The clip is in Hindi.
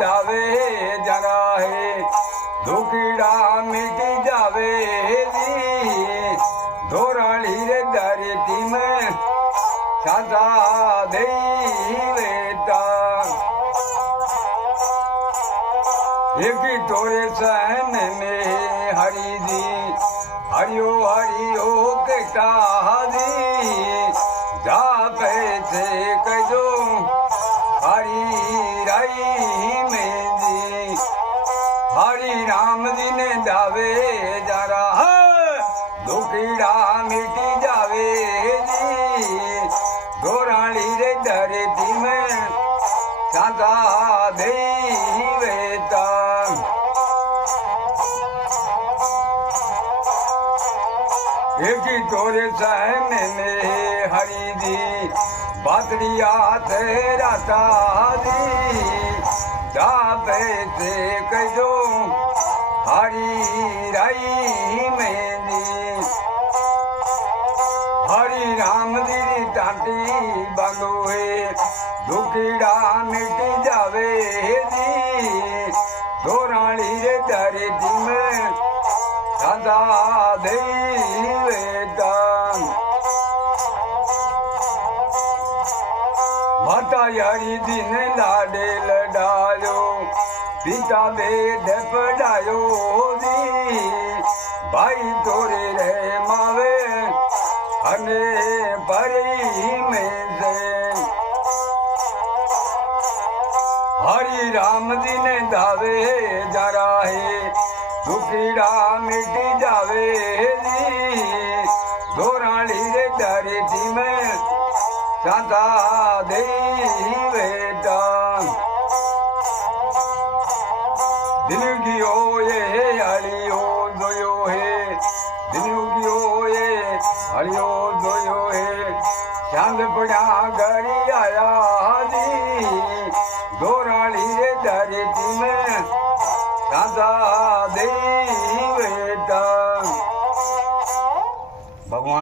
दावे जरा है दुखड़ा मिट जावे जी धोराली रे धरती में सदा दे बेटा एक तोरे सहन में हरि जी हरियो हरियो कहता दी जा पैसे कजो हरि राई में जी हरि राम जी ने दावे जरा दुखड़ा मिट जावे जी धोराली रे धरती में सदा दे बेटा एक तोरे सहन में हरि जी बातरिया तेरा दी जा पैसे कजो हरि राई में जी हरि राम जी टाटी बांधो है दुखड़ा मिट जावे जी धोराली रे धरती में सदा दे बेटा माता यारी दिन लाडे लडायो पिता बेद पढ़ायो जी भाई तोरे रे मावे अने परी में से हरि राम जी ने दावे जरा है दुखड़ा मिट जावे जी धोराली रे धरती में सदा दे बेटा दिन गियो ये हरियो दोयो है दिन गियो ये हरियो दोयो है चांद पड़ा घड़ी आया जी धोराली रे धरती में सदा दे बेटा भगवान।